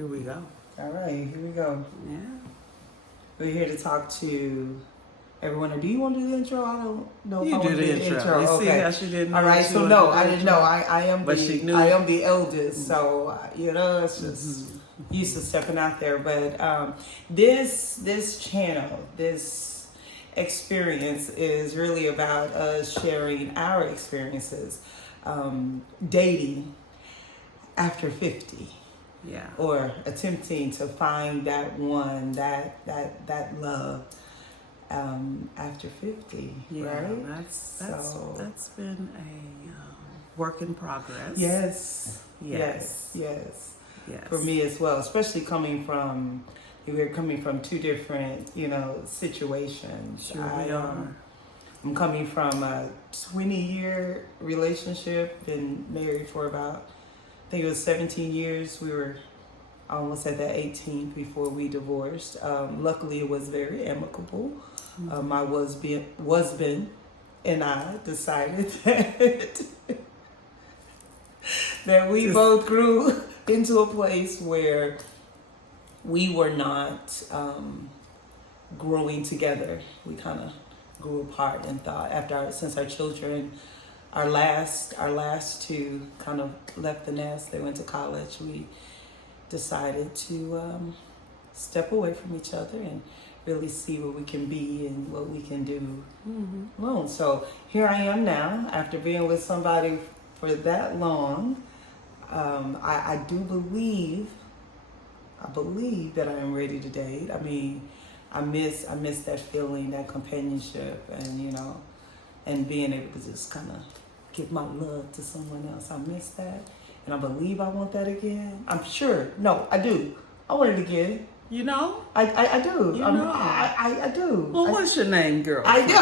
Here we go. All right, here we go. Yeah. We're here to talk to everyone. Do you want to do the intro? I don't know. You if I do want to the intro. You see Okay. how she didn't know. All right. she So wanted no, to do I the didn't intro? know. I am But the she knew. I am the eldest, so it's just used to stepping out there. But this channel, this experience is really about us sharing our experiences, dating after 50. Yeah. Or attempting to find that one, that love after 50, Yeah, right? that's been a work in progress. Yes. For me as well, especially we're coming from two different, situations. Sure we are. I'm coming from a 20-year relationship, been married for about, I think it was 17 years. We were almost at that 18th before we divorced. Luckily, it was very amicable. My husband and I decided that we both grew into a place where we were not growing together. We kind of grew apart and thought since our children, our last two kind of left the nest. They went to college. We decided to step away from each other and really see what we can be and what we can do alone. So here I am now, after being with somebody for that long. I believe that I am ready to date. I mean, I miss that feeling, that companionship, and and being able to just kind of give my love to someone else. I miss that, and I believe I want that again. I'm sure. No, I do. I want it again. You know? I do. I do. Well, what's your name, girl? I do.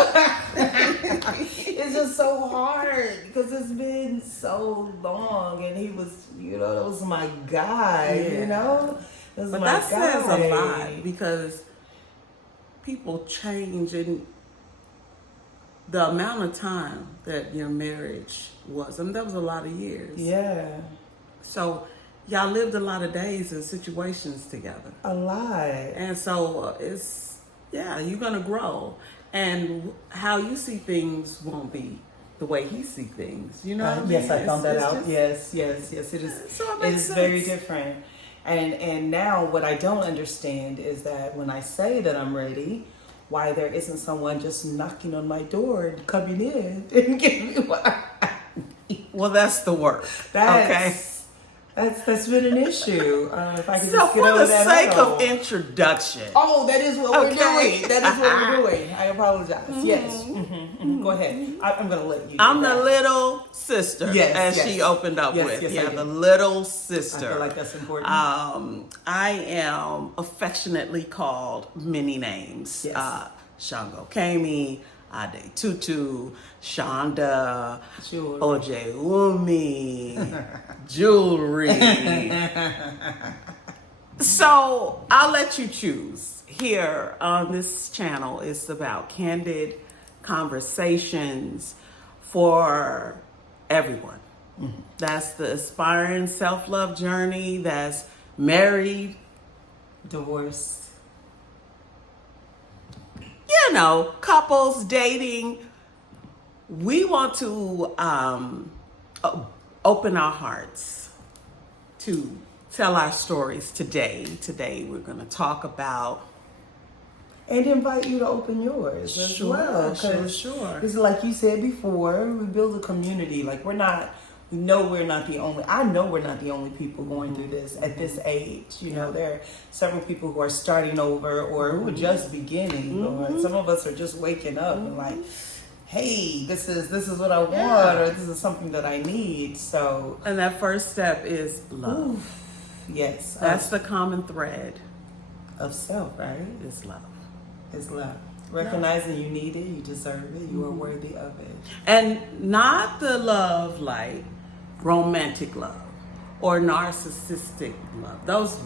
It's just so hard because it's been so long, and he was, that was my guy. Yeah. But that says a lot, because people change, and the amount of time that your marriage was, that was a lot of years. Yeah. So y'all lived a lot of days and situations together. A lot. And so you're going to grow. And how you see things won't be the way he see things. You know what I mean? Yes, I found that out. Yes. It is. So it is very different. And now what I don't understand is that when I say that I'm ready, why there isn't someone just knocking on my door and coming in and giving me what I need. Well, that's the work. That's been an issue. If I can So just get for over the that sake hurdle. of introduction. Oh, that is what we're Okay. doing. That is what we're doing. I apologize. Yes. Go ahead. I'm going to let you do I'm that. the little sister, Yes. she opened up with. Yes, Yeah, I the did. little sister. I feel like that's important. I am affectionately called many names. Yes. Shango Kami, Ade Tutu, Shonda, Sure. OJ Umi, Jewelry. So I'll let you choose. Here on this channel, it's about candid conversations for everyone. That's the aspiring self-love journey, that's married, Divorce. couples dating. We want to open our hearts to tell our stories today. Today we're going to talk about, And invite you to open yours as well. Sure. It's like you said before, we build a community. Like I know we're not the only people going through this at this age. There are several people who are starting over or who are just beginning. Or some of us are just waking up and like, hey, this is what I want, or this is something that I need. So, and that first step is love. oof, yes, That's the common thread. of self, right? Is love. Is love. Recognizing you need it, you deserve it, you are worthy of it. And not the love like romantic love or narcissistic love. Those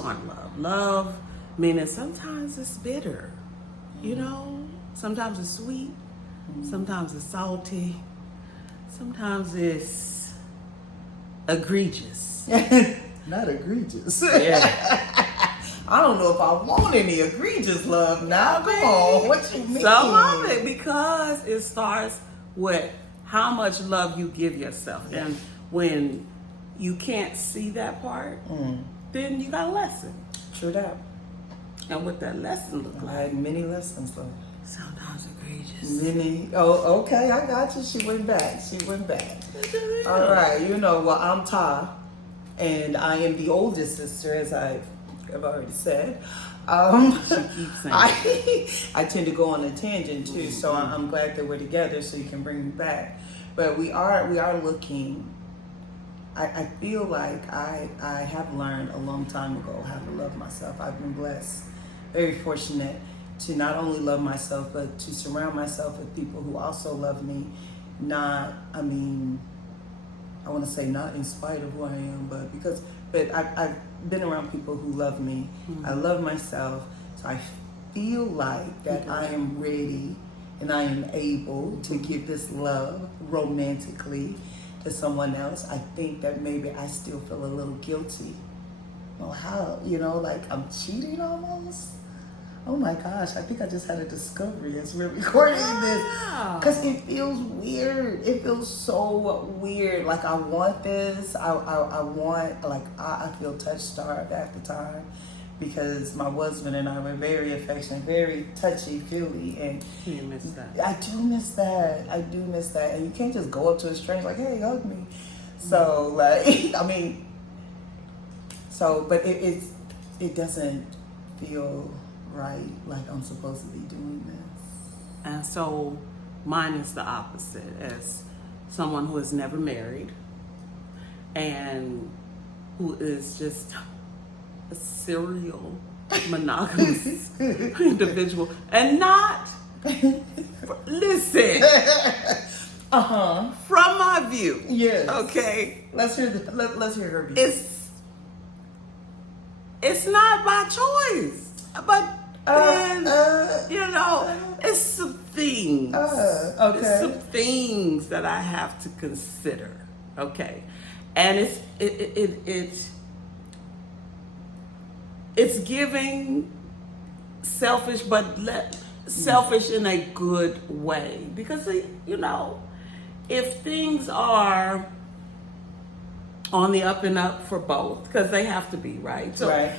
aren't love. Love meaning sometimes it's bitter, sometimes it's sweet, sometimes it's salty, sometimes it's egregious. Not egregious. Yeah. I don't know if I want any egregious love now. Come on, what you mean? Some of it, because it starts with how much love you give yourself. Yeah. And when you can't see that part, then you got a lesson. True that. And what that lesson look I like. had many lessons learned. Sometimes egregious. Many. Oh, okay, I got you. She went back. All right, well, I'm Ta, and I am the oldest sister, as I've already said. She keeps saying I tend to go on a tangent too, so I'm glad that we're together, so you can bring me back. But we are looking. I feel like I have learned a long time ago how to love myself. I've been blessed, very fortunate to not only love myself, but to surround myself with people who also love me. I want to say not in spite of who I am, but I've been around people who love me. I love myself, so I feel like that I am ready and I am able to give this love romantically to someone else. I think that maybe I still feel a little guilty. Well, how? Like I'm cheating almost? Oh my gosh, I think I just had a discovery as we're recording this. Because it feels weird. It feels so weird. Like I want this. I feel touch-starved at the time because my husband and I were very affectionate, very touchy-feely. And you miss that. I do miss that. And you can't just go up to a stranger like, hey, hug me. So, but it doesn't feel right, like I'm supposed to be doing this. And so mine is the opposite. As someone who is never married and who is just a serial monogamous individual and not listen from my view. Yes. Okay. Let's hear her view. It's not by choice, but then it's some things. Okay. It's some things that I have to consider. Okay, and it's giving selfish, but selfish in a good way, because if things are on the up and up for both, because they have to be, right? So right.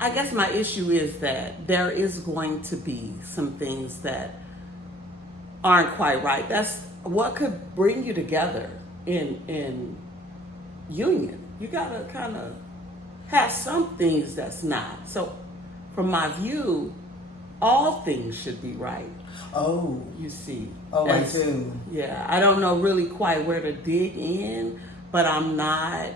I guess my issue is that there is going to be some things that aren't quite right. That's what could bring you together in union. You gotta kind of have some things that's not. So from my view, all things should be right. Oh. You see. Oh, I do. Yeah, I don't know really quite where to dig in, but I'm not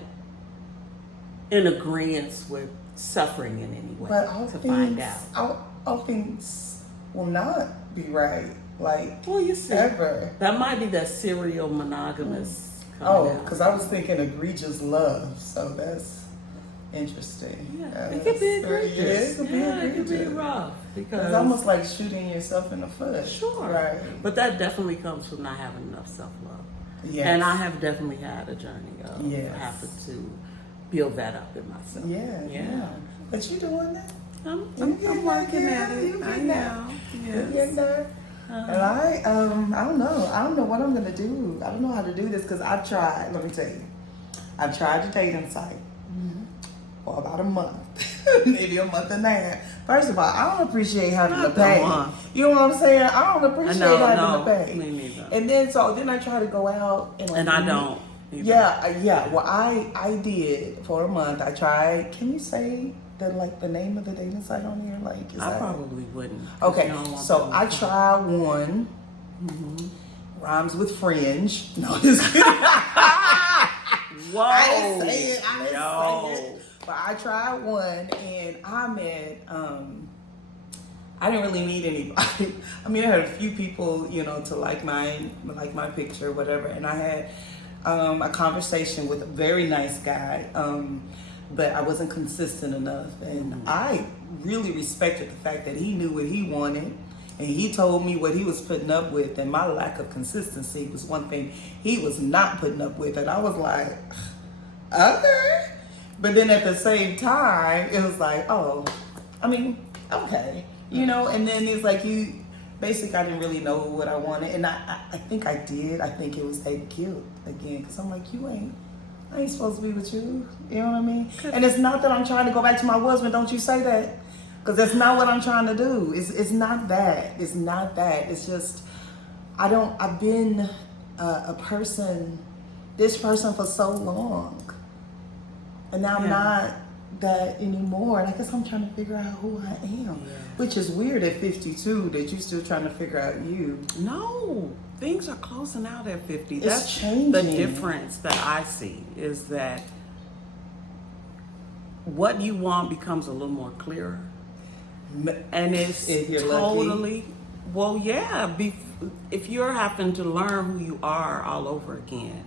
in agreement with suffering in any way to find out. All things will not be right. Like, well, you see, ever. That might be that serial monogamous. Because I was thinking egregious love, so that's interesting. Yeah, it could be egregious. It could be rough because it's almost like shooting yourself in the foot. Sure, right? But that definitely comes from not having enough self-love. Yes. And I have definitely had a journey of having to build that up in myself. Yeah. But you doing that? I'm working at it. I know. You're getting there. And I don't know. I don't know what I'm gonna do. I don't know how to do this because I've tried. Let me tell you, I've tried the dating site for about a month, maybe a month and a half. First of all, I don't appreciate having to pay. You know what I'm saying? I don't appreciate having to pay. Me neither. And then I try to go out and I don't. Either. Yeah. Well, I did for a month. I tried. Can you say the name of the dating site on here? I probably wouldn't. Okay, so I tried one. Rhymes with fringe. No, just kidding. Whoa. I didn't say it. But I tried one, and I met. I didn't really meet anybody. I mean, I had a few people, to like my picture, whatever, and I had a conversation with a very nice guy. But I wasn't consistent enough, and I really respected the fact that he knew what he wanted, and he told me what he was putting up with, and my lack of consistency was one thing he was not putting up with, and I was like, okay. But then at the same time, it was like, oh, I mean, okay, and then it's like basically I didn't really know what I wanted. And I think I did. I think it was that guilt again. Because I'm like, I ain't supposed to be with you. You know what I mean? And it's not that I'm trying to go back to my husband. Don't you say that. Because that's not what I'm trying to do. It's not that. It's not that. It's just, I've been this person for so long. And now I'm not that anymore. And I guess I'm trying to figure out who I am. Yeah. Which is weird at 52 that you're still trying to figure out you. No, things are closing out at 50. That's changing. The difference that I see is that what you want becomes a little more clearer. And it's totally, lucky. Well, yeah, if you're having to learn who you are all over again,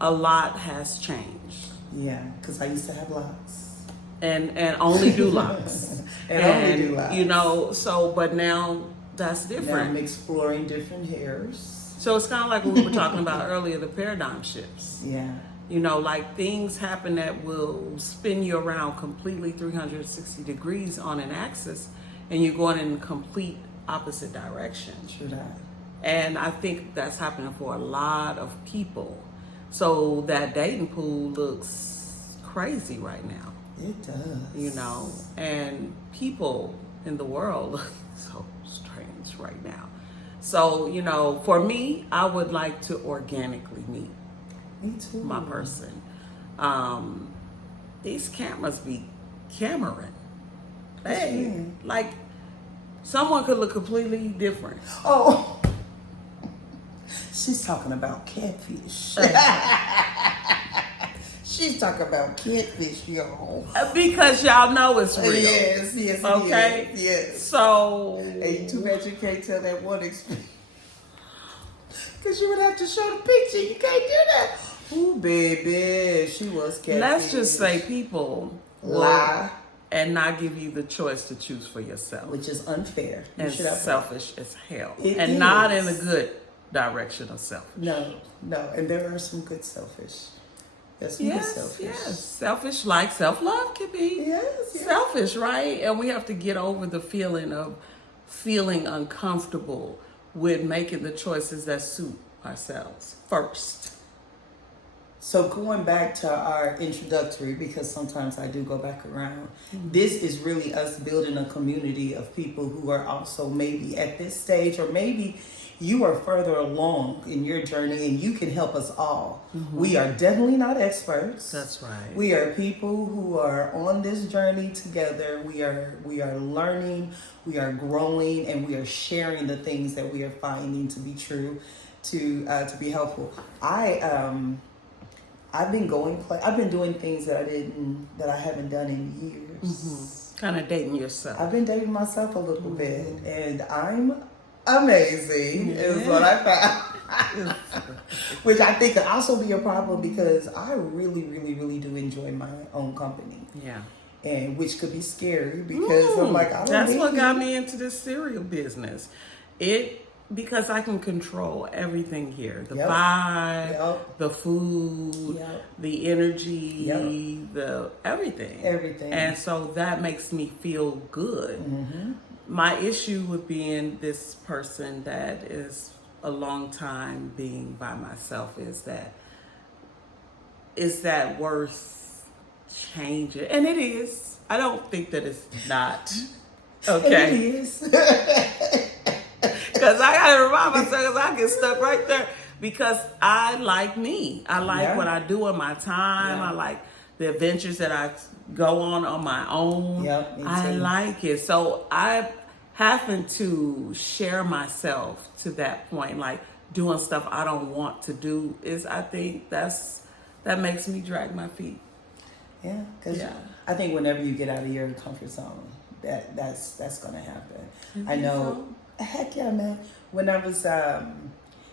a lot has changed. Yeah, because I used to have locks. And only do locks. and only do locks. But now that's different. Now I'm exploring different hairs. So it's kind of like what we were talking about earlier, the paradigm shifts. Yeah. Like things happen that will spin you around completely 360 degrees on an axis, and you're going in complete opposite direction. True that. And I think that's happening for a lot of people. So that dating pool looks crazy right now. It does. And people in the world look so strange right now. So, for me, I would like to organically meet my person. These cameras be cameraing. Hey, like someone could look completely different. Oh. She's talking about catfish. She's talking about catfish, y'all. Because y'all know it's real. Yes. Okay? Yes. So. Ain't too bad you can't tell that one experience. Because you would have to show the picture. You can't do that. Ooh, baby. She was catfish. Let's just say people lie and not give you the choice to choose for yourself. Which is unfair. And selfish as hell. It and is. Not in a good direction of selfish. No. And there are some good selfish. There's some good selfish. Yes. Selfish like self-love can be. Yes. Selfish, right? And we have to get over the feeling of feeling uncomfortable with making the choices that suit ourselves first. So going back to our introductory, because sometimes I do go back around, this is really us building a community of people who are also maybe at this stage, or maybe you are further along in your journey and you can help us all. We are definitely not experts. That's right. We are people who are on this journey together. We are learning, we are growing, and we are sharing the things that we are finding to be true, to be helpful. I've been doing things that I haven't done in years. Kind of dating yourself. I've been dating myself a little bit, and I'm amazing is what I found. Which I think could also be a problem because I really, really, really do enjoy my own company. Yeah. And which could be scary because I'm like, I don't That's need what you. got me into this cereal business. Because I can control everything here. The vibe, the food, the energy, the everything. Everything. And so that makes me feel good. My issue with being this person that is a long time being by myself is that worth changing? And it is. I don't think that it's not. Okay. It is. Because I got to remind myself, because I get stuck right there. Because I like me. I like what I do in my time. I like the adventures that I go on my own. I like it. So I having to share myself to that point, like doing stuff I don't want to do, I think that makes me drag my feet. Yeah, because I think whenever you get out of your comfort zone, that's going to happen. I know. Heck yeah, man. When I was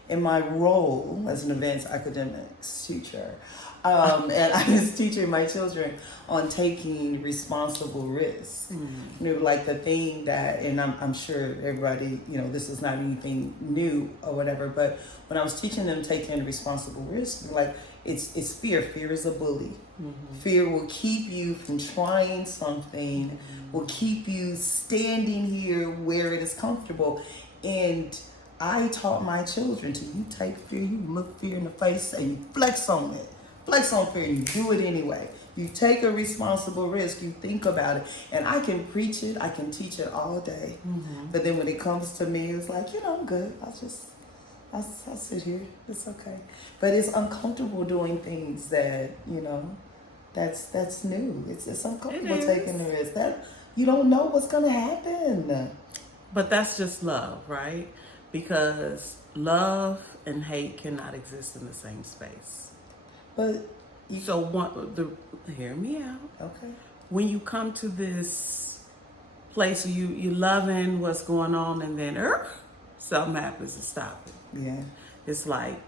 in my role as an advanced academics teacher, and I was teaching my children on taking responsible risks. Like the thing that, and I'm sure everybody, this is not anything new or whatever, but when I was teaching them taking responsible risks, like, it's fear. Fear is a bully. Mm-hmm. Fear will keep you from trying something, will keep you standing here where it is comfortable. And I taught my children to, you take fear, you look fear in the face and you flex on it. Flex on fear and you do it anyway. You take a responsible risk, you think about it. And I can preach it, I can teach it all day. Mm-hmm. But then when it comes to me, it's like, I'm good. I'll sit here. It's okay. But it's uncomfortable doing things that, that's new. It's uncomfortable taking the risk. That you don't know what's gonna happen. But that's just love, right? Because love and hate cannot exist in the same space. But hear me out. Okay. When you come to this place where you loving what's going on, and then something happens to stop it. Yeah. It's like,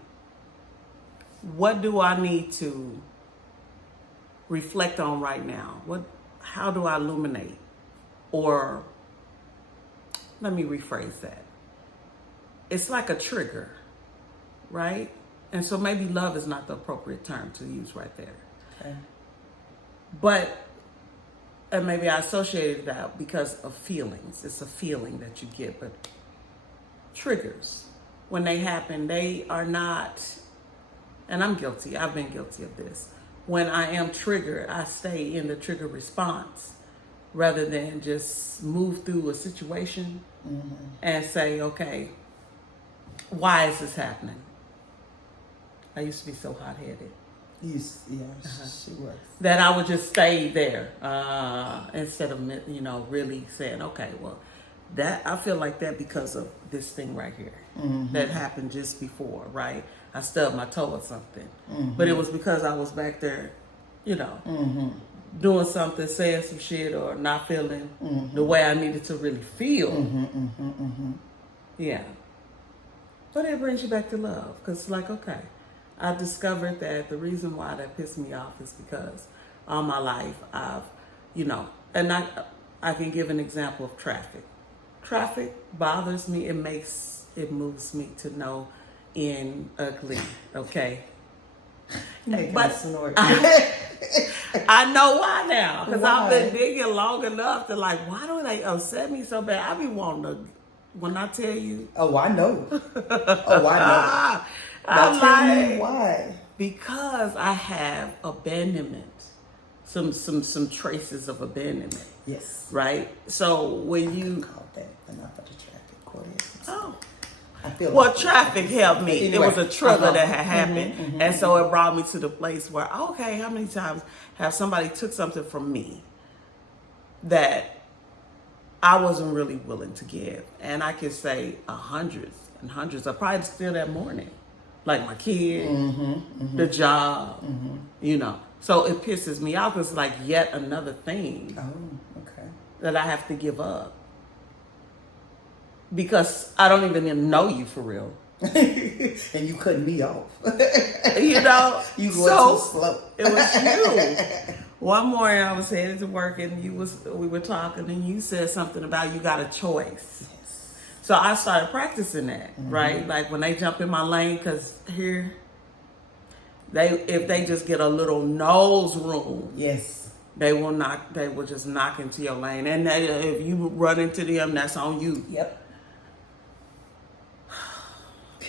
what do I need to reflect on right now? How do I illuminate? Or let me rephrase that. It's like a trigger, right? And so maybe love is not the appropriate term to use right there. Okay. And maybe I associated that because of feelings. It's a feeling that you get, but triggers, when they happen, they are not, and I'm guilty, I've been guilty of this. When I am triggered, I stay in the trigger response rather than just move through a situation and say, okay, why is this happening? I used to be so hot-headed. She was. That I would just stay there instead of, really saying, okay, well, that I feel like that because of this thing right here that happened just before, right? I stubbed my toe or something, but it was because I was back there, doing something, saying some shit, or not feeling the way I needed to really feel. Yeah, but it brings you back to love, because it's like, okay, I discovered that the reason why that pissed me off is because all my life I've, and I can give an example of traffic. Traffic bothers me. It moves me to no end ugly. Okay. But I know why now, because I've been digging long enough to why do they upset me so bad? I be wanting to, when I tell you. Oh, I know. Now tell me why. Because I have abandonment. Some traces of abandonment. Yes. Right? So when you call that enough of the traffic court. Oh. I feel traffic helped me. Anyway, it was a trigger that had happened. And so it brought me to the place where, okay, how many times have somebody took something from me that I wasn't really willing to give? And I could say hundreds and hundreds. I probably still that morning. Like my kid, the job, So it pisses me off. It's like yet another thing that I have to give up. Because I don't even know you for real. And you cut me off. You going too slow. It was you. One morning I was headed to work and we were talking and you said something about you got a choice. So I started practicing that, right? Like when they jump in my lane, because here, if they just get a little nose room, they will just knock into your lane. And if you run into them, that's on you. Yep.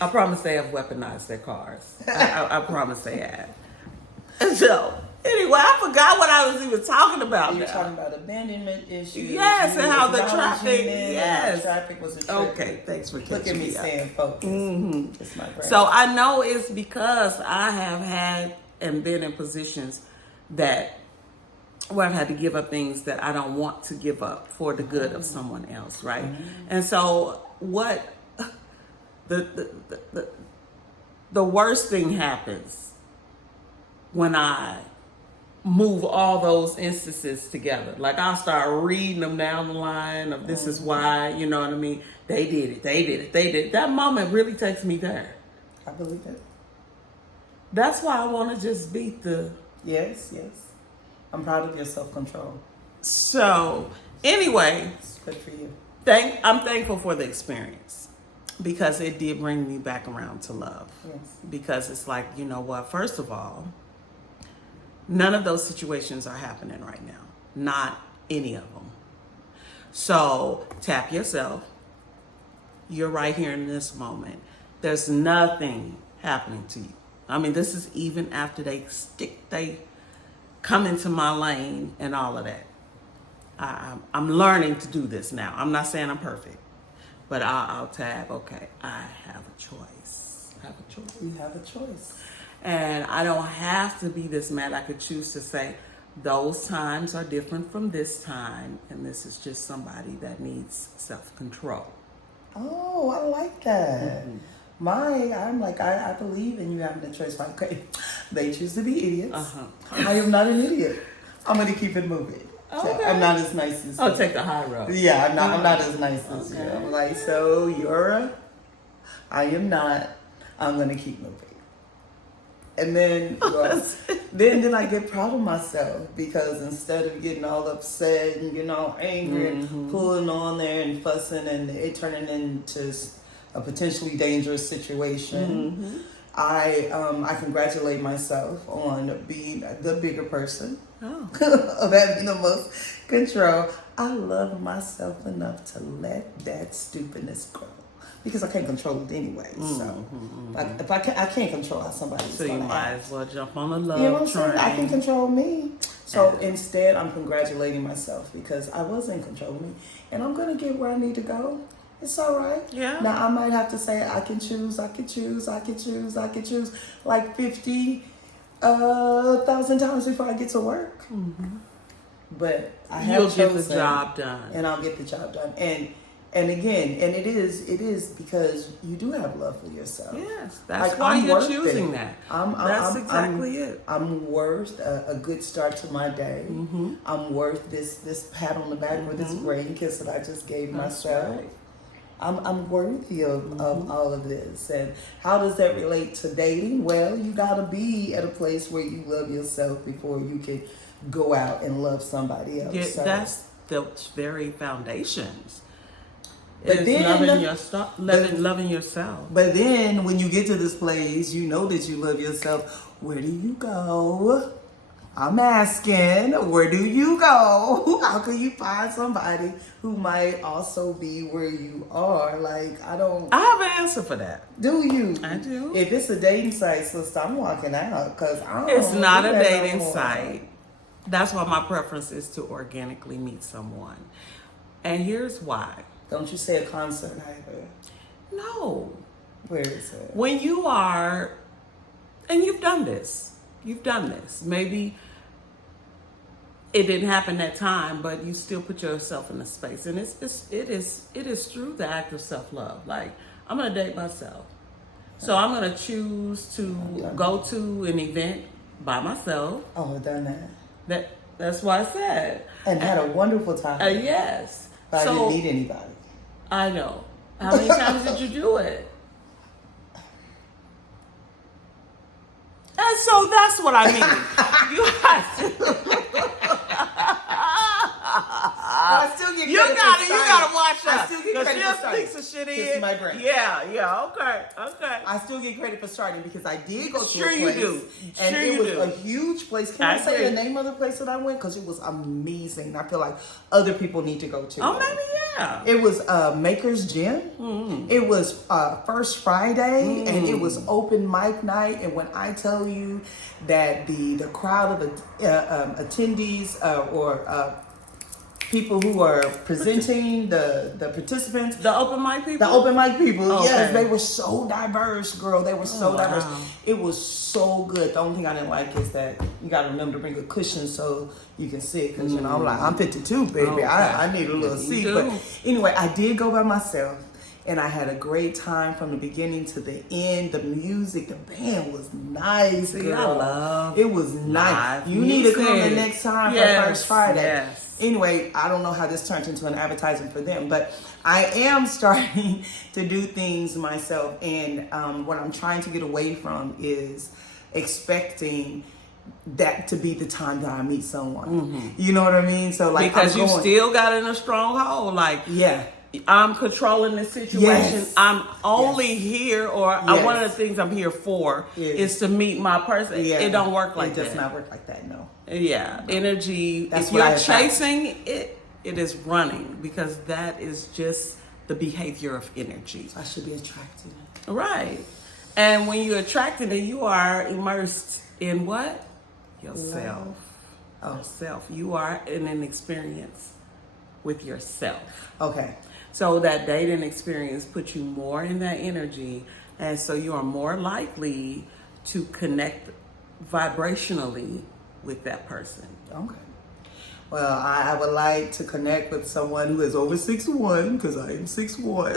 I promise they have weaponized their cars. I promise they have. And so, anyway, I forgot what I was even talking about. You're talking about abandonment issues. Yes, and how the traffic. Traffic was a trigger. Okay, thanks for catching Look at me staying focused. It's my brain. So I know it's because I have had and been in positions where I've had to give up things that I don't want to give up for the good of someone else, right? And so what the worst thing happens when I move all those instances together. Like I'll start reading them down the line of this is why, you know what I mean? They did it. That moment really takes me there. I believe it. That's why I want to just beat the... Yes. I'm proud of your self-control. So, anyway. It's good for you. I'm thankful for the experience. because it did bring me back around to love. Yes. Because it's like, you know what? First of all, none of those situations are happening right now. Not any of them. So tap yourself. You're right here in this moment. There's nothing happening to you. I mean, this is even after they come into my lane and all of that. I'm learning to do this now. I'm not saying I'm perfect, but I'll tab. Okay, I have a choice. I have a choice. You have a choice. And I don't have to be this mad. I could choose to say, those times are different from this time, and this is just somebody that needs self-control. Oh, I like that. I'm like, I believe in you having a choice. Like, okay, they choose to be idiots. I am not an idiot. I'm going to keep it moving. Okay. I'm not as nice as you. I'll take the high road. Yeah, I'm not as nice as you. I'm like, so I am not. I'm going to keep moving. And then, then I get proud of myself because instead of getting all upset and getting all angry and pulling on there and fussing and it turning into a potentially dangerous situation, I congratulate myself on being the bigger person, of having the most control. I love myself enough to let that stupidness go. Because I can't control it anyway. So, if I can't control how somebody's so you gonna might act. as well jump on the love You know what I'm saying? train. I can control me. So instead, I'm congratulating myself because I was in control of me, and I'm gonna get where I need to go. It's all right. Yeah. Now I might have to say I can choose, like 50,000 times before I get to work. But I have You'll get the chosen, job done. and I'll get the job done. And again, it is because you do have love for yourself. Yes, that's Like, why I'm you're worth choosing it. that. That's exactly it. I'm worth a good start to my day. I'm worth this pat on the back or this brain kiss that I just gave myself. Right. I'm worthy of all of this. And how does that relate to dating? Well, you gotta be at a place where you love yourself before you can go out and love somebody else. Yeah, So- that's the very foundations. But It's then- loving yourself. But then when you get to this place, you know that you love yourself. Where do you go? I'm asking, where do you go? How can you find somebody who might also be where you are? Like, I have an answer for that. do you? I do. If it's a dating site, sister, I'm walking out because I don't It's wanna not do a that no dating more. site. That's why my preference is to organically meet someone. And here's why. Don't you say a concert either. No. Where is it? When you are, and you've done this. Maybe it didn't happen that time, but you still put yourself in a space. And it is through the act of self-love. Like, I'm going to date myself. So I'm going to choose to go to an event by myself. Oh, I've done that. That's why I said. And had a wonderful time. Yes. But So, I didn't meet anybody. I know. How many times did you do it? And so that's what I mean. You have to. I still get You credit for gotta starting. watch I that. still get 'Cause credit she'll for starting. fix the shit Kiss in. my brain. Yeah, okay. I still get credit for starting because I did go to Sure a you place. do. And Sure it you was do. a huge place. Can I I say agree. the name of the place that I went? Because it was amazing. I feel like other people need to go to Oh, it. maybe yeah. It was Maker's Gym. It was First Friday, and it was open mic night. And when I tell you that the crowd of attendees or people who are presenting, the participants, The open mic people. the open mic people, Okay. yes, they were so diverse, girl. They were so Oh, diverse. wow. It was so good. The only thing I didn't like is that you got to remember to bring a cushion so you can sit. Because, you know, I'm like, I'm 52, baby. Okay. I need a little You seat. do. But anyway, I did go by myself. And I had a great time from the beginning to the end. The music, the band was nice, See, girl. I love it was nice. live You need to come the music. next time Yes, for First Friday. yes. Anyway, I don't know how this turned into an advertisement for them, but I am starting to do things myself. And what I'm trying to get away from is expecting that to be the time that I meet someone. You know what I mean? So like, Because I'm you going, still got in a stronghold. Like, yeah. I'm controlling the situation. Yes. I'm only here, or one of the things I'm here for is to meet my person. Yeah. It don't work like that. It does not work like that, no. Yeah, no. Energy. That's if you're chasing it, it is running, because that is just the behavior of energy. I should be attracting it. Right. And when you're attracting it, you are immersed in what? Yourself. Yourself. You are in an experience with yourself. Okay. So that dating experience puts you more in that energy, and so you are more likely to connect vibrationally with that person. Okay. Well, I would like to connect with someone who is over 6'1", because I am 6'1".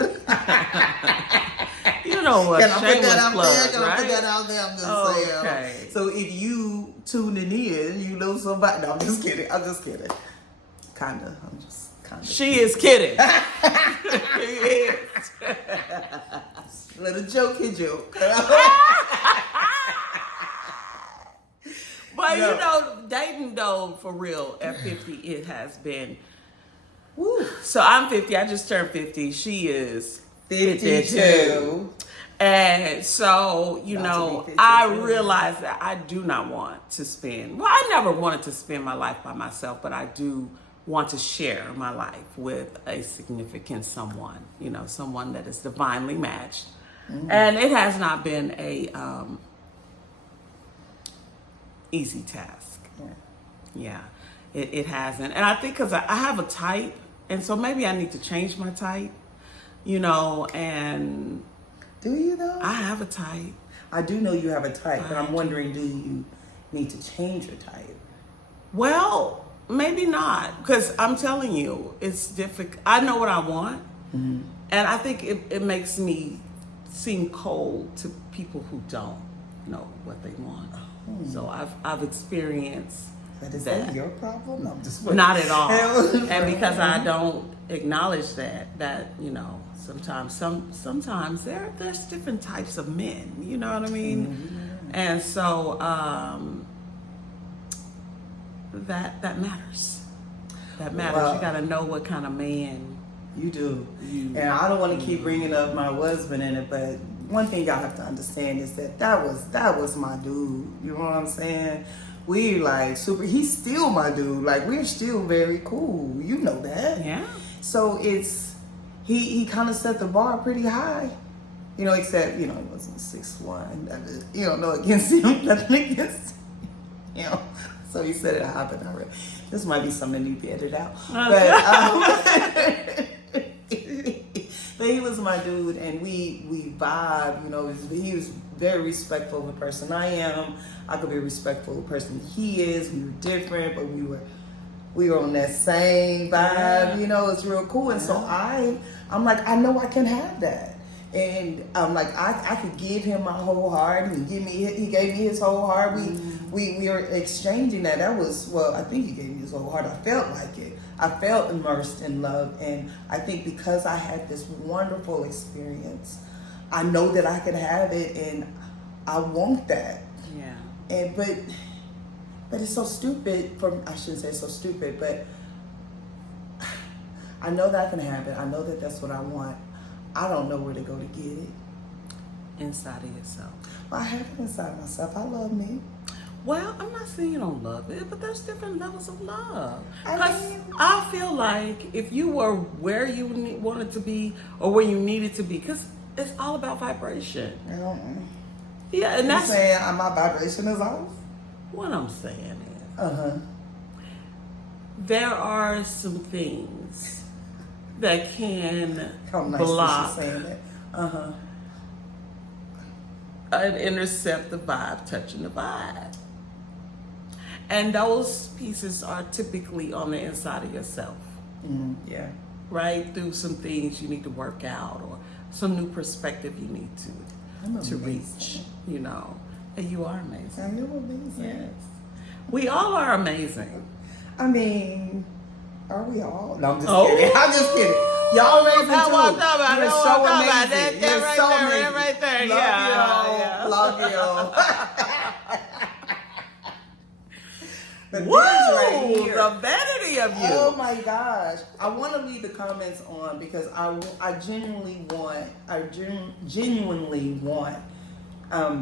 You know what? Can I put that out plug, there? Can right? I put that out there? I'm just saying. Okay. So if you tuning in, you know somebody. No, I'm just kidding. Kinda. I'm just kinda. She is kidding. She is. Let a jokey joke. But you know, dating though, for real, at 50, it has been. Woo. So I'm 50. I just turned 50. She is 52. And so, you know, I realized that I do not want to spend. Well, I never wanted to spend my life by myself, but I do want to share my life with a significant someone. You know, someone that is divinely matched. Mm-hmm. And it has not been a easy task. Yeah, it hasn't. And I think because I have a type, and so maybe I need to change my type, you know, and... Do you though? I have a type. I do know you have a type, but I'm wondering, do you need to change your type? Well, maybe not, because I'm telling you, it's difficult. I know what I want, and I think it makes me seem cold to people who don't know what they want. So I've experienced that. Is that your problem? No, I'm just not at all. And because I don't acknowledge that you know, sometimes there's different types of men. You know what I mean? Mm-hmm. And so that matters. That matters. Well, you got to know what kind of man you do. And I don't want to keep bringing up my husband in it, but one thing y'all have to understand is that was my dude. You know what I'm saying? We like super. He's still my dude. Like, we're still very cool. You know that. Yeah. So it's he kind of set the bar pretty high. You know, except, you know, he wasn't 6'1". You don't know against him, nothing against him. You know. So he set it high, but not really. This might be something that need to be edited out. But he was my dude, and we vibe. You know, he was very respectful of the person I am. I could be respectful of the person he is. We were different, but we were on that same vibe. Yeah. You know, it's real cool. And so I'm like, I know I can have that. And I'm like, I could give him my whole heart. He gave me his whole heart. We were exchanging that. That was, well, I think he gave me his whole heart. I felt like it. I felt immersed in love. And I think because I had this wonderful experience, I know that I can have it, and I want that. Yeah. And but it's so stupid I shouldn't say so stupid, but I know that I can have it. I know that that's what I want. I don't know where to go to get it. Inside of yourself. Well, I have it inside myself. I love me. Well, I'm not saying you don't love it, but there's different levels of love. I feel like if you were where you wanted to be or where you needed to be, because it's all about vibration. Yeah, and that's saying my vibration is off. What I'm saying is, there are some things that can block and intercept the vibe, touching the vibe. And those pieces are typically on the inside of yourself. Yeah. Right? Through some things you need to work out, or some new perspective you need to reach. You know. And you are amazing. I know amazing. Yes. We all are amazing. I mean, are we all? No, I'm just kidding. I'm just kidding. Y'all amazing too. You're so amazing. You're so amazing. Right there. Love y'all. Love y'all. But Whoa, this right here. the vanity of you. Oh my gosh. I want to leave the comments on because I genuinely want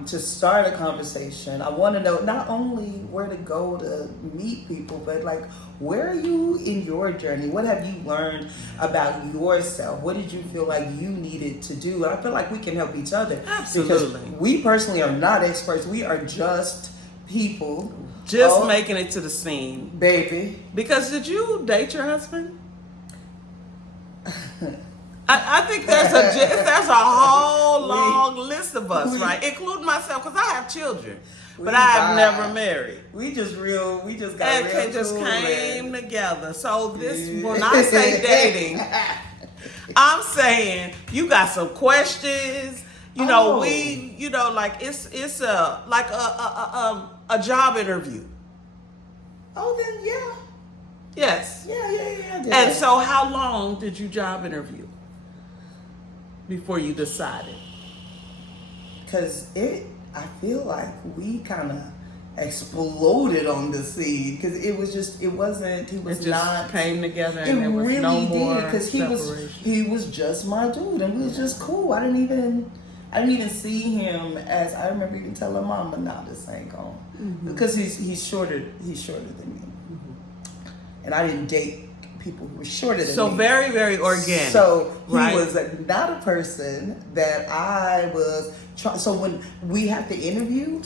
to start a conversation. I want to know not only where to go to meet people, but like, where are you in your journey? What have you learned about yourself? What did you feel like you needed to do? And I feel like we can help each other. Absolutely. Because we personally are not experts. We are just people. Just making it to the scene. Baby. Because did you date your husband? I think there's a whole long list of us, right? Including myself, because I have children. But I have never married. We just got real just cool came together. So when I say dating, I'm saying you got some questions. You know, like it's a job interview. Oh, then yeah. Yes. Yeah. I did. And so how long did you job interview before you decided? Because I feel like we kind of exploded on the scene because it came together and it there was really no more did because he was just my dude and we was just cool. I didn't even see him as, I remember even telling Mama, nah, this ain't going. Because he's shorter than me. And I didn't date people who were shorter than me. So very, very organic. So he right? was not a person that I was trying. So when we have to interview,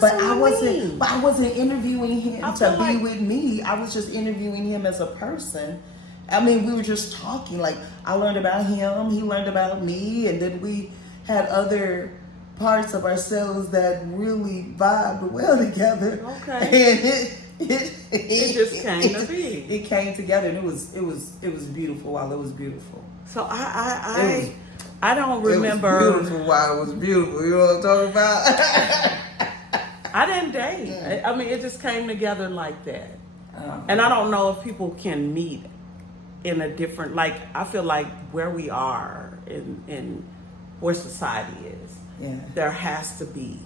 but I wasn't interviewing him to be with me. I was just interviewing him as a person. I mean, we were just talking. Like, I learned about him, he learned about me, and then we had other parts of ourselves that really vibed well together. Okay. And it just came to be. It came together, and it was beautiful while it was beautiful. So I don't remember. It was beautiful while it was beautiful. You know what I'm talking about? I didn't date. I mean, it just came together like that. And I don't know if people can meet in a different, like, I feel like where we are in where society is, there has to be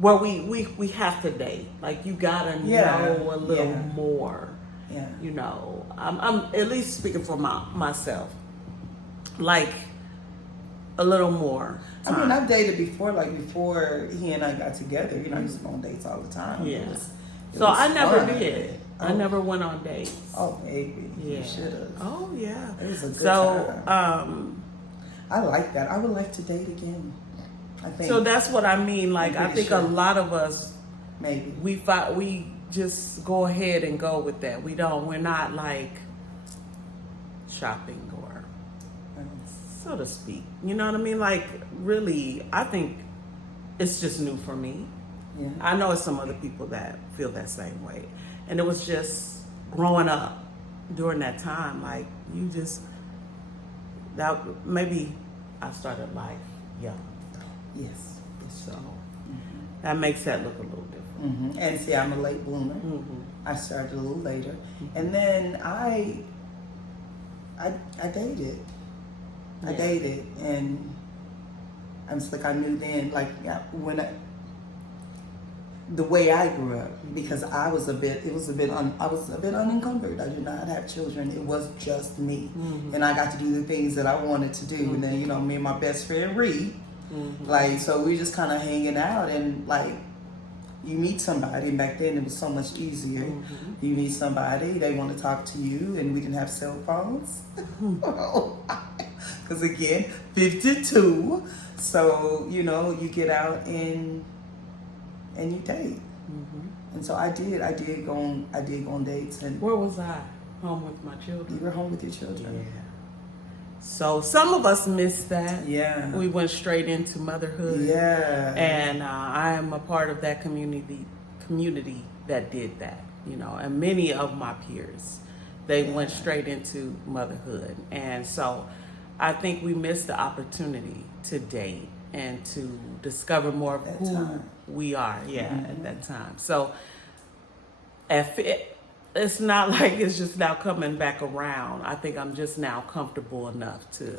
where we have to date. Like, you gotta know a little more. Yeah. You know, I'm at least speaking for myself. Like, a little more time. I mean, I've dated before, like before he and I got together. You know, I used to go on dates all the time. Yeah. It was I never fun. did. I never went on dates. Oh, baby. Yeah. You should have. Oh, yeah. It was a good time. I like that. I would like to date again. I think. So that's what I mean. Like, I think a lot of us, maybe we just go ahead and go with that. We're not like shopping or so to speak. You know what I mean? Like, really, I think it's just new for me. Yeah. I know it's some other people that feel that same way. And it was just growing up during that time, like, maybe I started life young. Yes. So that makes that look a little different. And see, I'm a late bloomer. I started a little later. And then I dated. I dated, and I'm just like, I knew then, like, the way I grew up, because I was a bit unencumbered. I did not have children. It was just me, and I got to do the things that I wanted to do. And then, you know, me and my best friend Ree, like, so we just kind of hanging out, and like, you meet somebody, and back then it was so much easier. You meet somebody, they want to talk to you, and we didn't have cell phones. Because again, 52. So, you know, you get out and you date. And so I did go on dates. And where was I? Home with my children. You were home with your children. Yeah. So some of us missed that. Yeah. We went straight into motherhood. Yeah. And I am a part of that community that did that, you know, and many of my peers, they went straight into motherhood. And so I think we missed the opportunity to date and to discover more of who we are, at that time. So it's not like it's just now coming back around. I think I'm just now comfortable enough to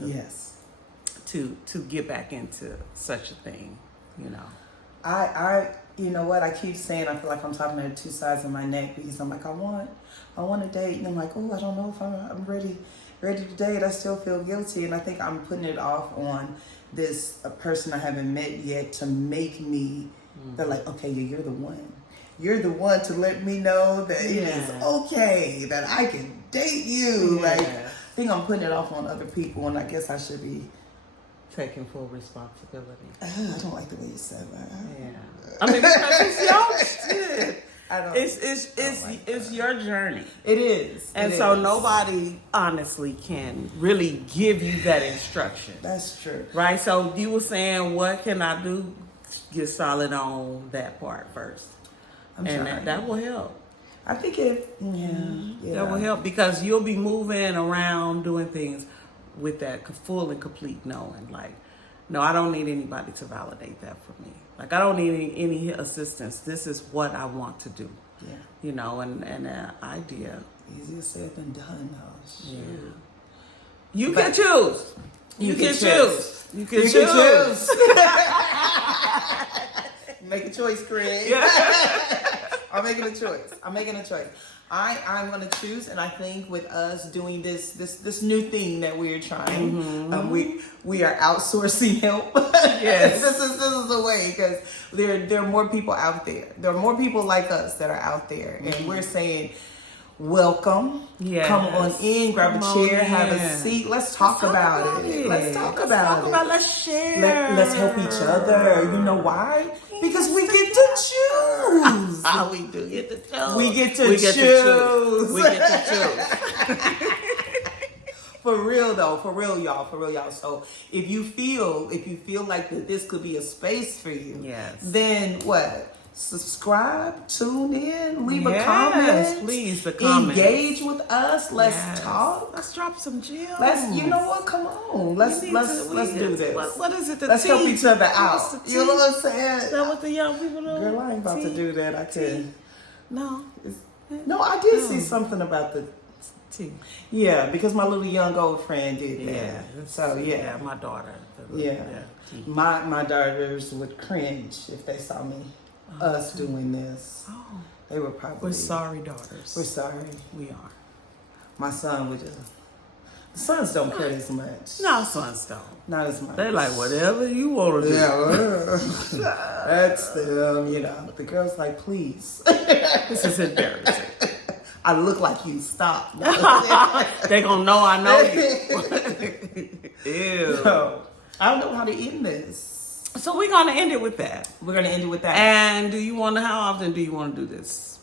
get back into such a thing, you know. you know what? I keep saying I feel like I'm talking to two sides of my neck because I'm like, I want to date, and I'm like, oh, I don't know if I'm ready to date. I still feel guilty, and I think I'm putting it off on this a person I haven't met yet to make me. They're like, okay, you're the one. You're the one to let me know that it is okay that I can date you. Yeah. Like, I think I'm putting it off on other people, and I guess I should be taking full responsibility. I don't like the way you said that. Yeah. I mean, because it's your shit. It's your journey. It is. And so nobody honestly can really give you that instruction. That's true. Right? So you were saying, what can I do? Get solid on that part first. That will help. I think that will help because you'll be moving around doing things with that full and complete knowing. Like, no, I don't need anybody to validate that for me. Like, I don't need any assistance. This is what I want to do. Yeah. You know, and that idea. Easier said than done, though. Yeah. You can choose. You can choose. You can choose. Make a choice, Craig. Yeah. I'm making a choice. I'm going to choose, and I think with us doing this new thing that we're trying, we are outsourcing help. Yes, this is the way because there are more people out there. There are more people like us that are out there, and we're saying, welcome. Yes. Come on in, grab a chair, have a seat. Let's talk about it. Let's talk about it. Let's share. Let's help each other. You know why? Because we get to choose. We do get to choose. We get to choose. We get to choose. For real though, for real y'all. So if you feel like that this could be a space for you, yes, then what? Subscribe, tune in, leave a comment. Please, the comments. Engage with us. Let's talk. Let's drop some gems. You know what? Come on. Let's do this. What is it? Let's help each other out. You know what I'm saying? Is that what the young people do? Girl, I ain't about to do that. I couldn't. No, I did see something about the tea. Yeah, because my little young old friend did that. Yeah. So yeah, my daughter. My daughters would cringe if they saw me. Us doing this. Oh. They were probably... We're sorry, daughters. We're sorry. We are. My son would just... The sons don't care as much. No, sons don't. Not as much. They're like, whatever you want to do. Yeah, that's them, The girl's like, please. This is embarrassing. I look like you. Stop. They gonna know I know you. Ew. So, I don't know how to end this. So we're gonna end it with that. And how often do you want to do this?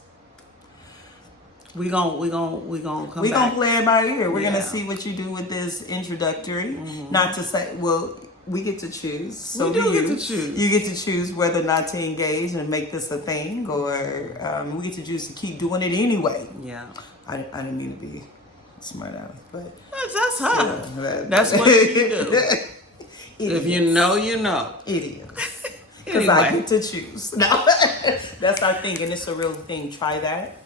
We gonna come back. We gonna play it by ear. We're gonna see what you do with this introductory. Not to say, well, we get to choose. So we do get to choose. You get to choose whether or not to engage and make this a thing, or we get to choose to keep doing it anyway. Yeah. I didn't mean to be smart ass, but that's her. That's what you do. If you know, you know. It is. Because I get to choose. No, that's our thing, and it's a real thing. Try that.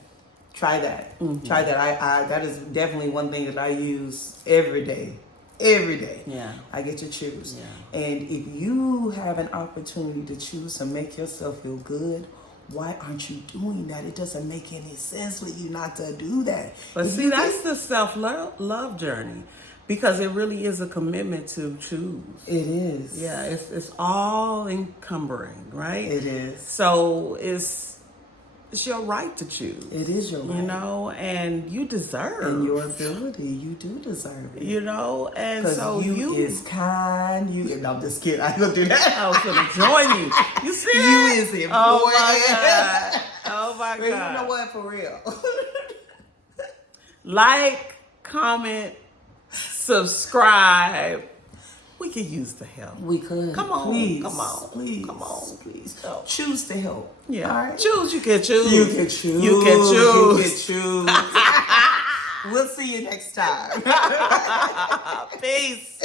Try that. That is definitely one thing that I use every day. Yeah. I get to choose. Yeah. And if you have an opportunity to choose to make yourself feel good, why aren't you doing that? It doesn't make any sense for you not to do that. But see, that's the self-love journey. Because it really is a commitment to choose. It is. Yeah, it's all encumbering, right? It is. So it's your right to choose. It is your right. And you deserve. And your ability, you do deserve it. And so you is kind. No, I'm just kidding. I ain't gonna do that. I was gonna join you. You see You is important. Oh my God. Oh my God. You know what? For real. Like, comment, subscribe. We could use the help. We could. Come on. Please. Come on. Please. Come on. Please. Help. Choose to help. Yeah. All right. Choose. You can choose. You can choose. You can choose. You can choose. We'll see you next time. Peace.